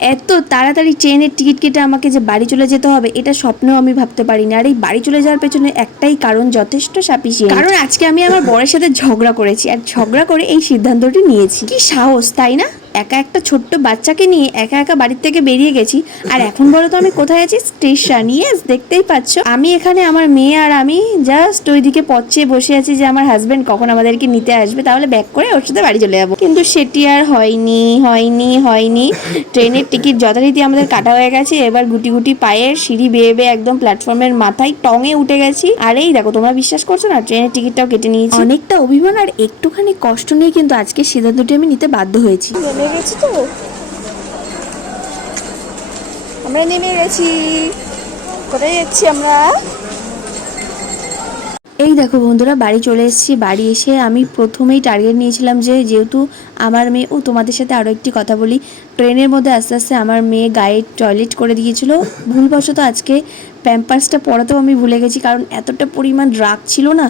এত তাড়াতাড়ি ট্রেনের টিকিট কেটে আমাকে যে বাড়ি চলে যেতে হবে এটা স্বপ্নেও আমি ভাবতে পারিনি। আর এই বাড়ি চলে যাওয়ার পেছনে একটাই কারণ যথেষ্ট সাপিসি কারণ আজকে আমি আমার বরের সাথে ঝগড়া করেছি আর ঝগড়া করে এই সিদ্ধান্তটি নিয়েছি। কি সাহস তাই না? একা একটা ছোট্ট বাচ্চাকে নিয়ে একা একা বাড়ির থেকে বেরিয়ে গেছি। আর এখন বলো তো আমি কোথায় আছি? স্টেশন দেখতেই পাচ্ছ। আমি এখানে আমার মেয়ে আর আমি জাস্ট ওইদিকে পথে বসে আছি যে আমার হাজব্যান্ড কখন আমাদেরকে নিতে আসবে। তাহলে ব্যাক করে ওর সাথে বাড়ি চলে যাব। কিন্তু সেটি আর হয়নি হয়নি হয়নি। ট্রেনের টিকিট যথারীতি আমাদের কাটা হয়ে গেছে। এবার গুটি গুটি পায়ের সিঁড়ি বেয়ে বেয়ে একদম প্ল্যাটফর্মের মাথায় টঙে উঠে গেছি। আর এই দেখো, তোমরা বিশ্বাস করছ না? ট্রেনের টিকিটটাও কেটে নিয়েছি। অনেকটা অভিমান আর একটুখানি কষ্ট নিয়ে কিন্তু আজকে সিদ্ধান্তটি আমি নিতে বাধ্য হয়েছি। নেমে গেছি তো। আমরা নেমে গেছি। কোথায় যাচ্ছি আমরা? এই দেখো বন্ধুরা, বাড়ি চলে এসেছি। বাড়ি এসে আমি প্রথমেই টার্গেট নিয়েছিলাম যে, যেহেতু আমার মেয়ে ও তোমাদের সাথে আরও একটি কথা বলি। ট্রেনের মধ্যে আস্তে আস্তে আমার মেয়ে গায়ে টয়লেট করে দিয়েছিল। ভুলবশত আজকে প্যাম্পার্সটা পরাতেও আমি ভুলে গেছি কারণ এতটা পরিমাণ রাগ ছিল না।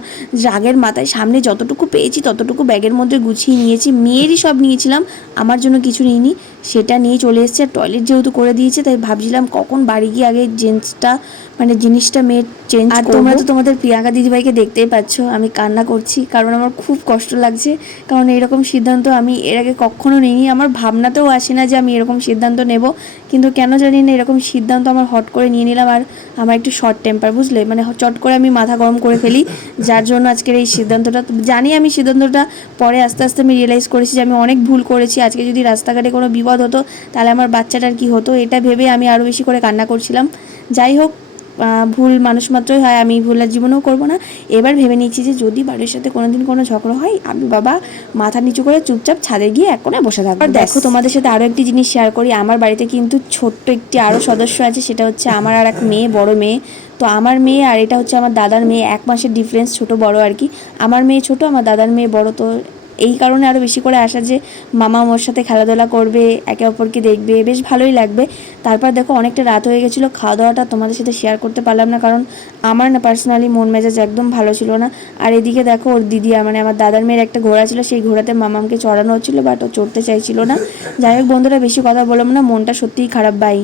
রাগের মাথায় সামনে যতটুকু পেয়েছি ততটুকু ব্যাগের মধ্যে গুছিয়ে নিয়েছি। মেয়েরই সব নিয়েছিলাম আমার জন্য কিছু নিইনি। সেটা নিয়ে চলে এসেছে আর টয়লেট যেহেতু করে দিয়েছে তাই ভাবছিলাম কখন বাড়ি গিয়ে আগে জেন্টসটা মানে জিনিসটা মেয়ের চেঞ্জ আর তোমরা তো তোমাদের প্রিয়াঙ্কা দিদিভাইকে দেখতেই পাচ্ছ আমি কান্না করছি কারণ আমার খুব কষ্ট লাগছে। কারণ এরকম সিদ্ধান্ত আমি এর আগে কখনো নিইনি। আমার ভাবনাতেও আসে না যে আমি এরকম সিদ্ধান্ত নেব, কিন্তু কেন জানি না এরকম সিদ্ধান্ত আমার হট করে নিয়ে নিলাম আর আমার একটু শর্ট টেম্পার বুঝলে? মানে চট করে আমি মাথা গরম করে ফেলি, যার জন্য আজকের এই সিদ্ধান্তটা, জানি আমি সিদ্ধান্তটা পরে আস্তে আস্তে আমি রিয়েলাইজ করেছি যে আমি অনেক ভুল করেছি। আজকে যদি রাস্তাঘাটে কোনো বিপদ হতো, তাহলে আমার বাচ্চাটার কি হতো? এটা ভেবে আমি আরও বেশি করে কান্না করছিলাম। যাই হোক ভুল মানুষ মাত্রই হয় আমি ভুল আর জীবনেও করব না। এবার ভেবে নিচ্ছি যে যদি বাড়ির সাথে কোনোদিন কোনো ঝগড়া হয় আমি বাবা মাথা নিচু করে চুপচাপ ছাদে গিয়ে এক কোণে বসে থাকব। আর দেখো তোমাদের সাথে আরও একটি জিনিস শেয়ার করি। আমার বাড়িতে কিন্তু ছোট্ট একটি আরও সদস্য আছে সেটা হচ্ছে আমার আর এক মেয়ে বড় মেয়ে। তো আমার মেয়ে আর এটা হচ্ছে আমার দাদার মেয়ে এক মাসের ডিফারেন্স ছোট বড় আর কি। আমার মেয়ে ছোট আমার দাদার মেয়ে বড় তো এই কারণে আরও বেশি করে আসা যে মামা ওর সাথে খেলাধুলা করবে, একে অপরকে দেখবে, বেশ ভালোই লাগবে। তারপর দেখো অনেকটা রাত হয়ে গেছিল খাওয়া দাওয়াটা তোমাদের সাথে শেয়ার করতে পারলাম না, কারণ আমার না পার্সোনালি মন মেজাজ একদম ভালো ছিল না। আর এদিকে দেখো ওর দিদি মানে আমার দাদার মেয়ের একটা ঘোড়া ছিল, সেই ঘোড়াতে মামামকে চড়ানো হচ্ছিল, বাট ও চড়তে চাইছিল না। যাই হোক বন্ধুরা, বেশি কথা বললাম না, মনটা সত্যিই খারাপ বাই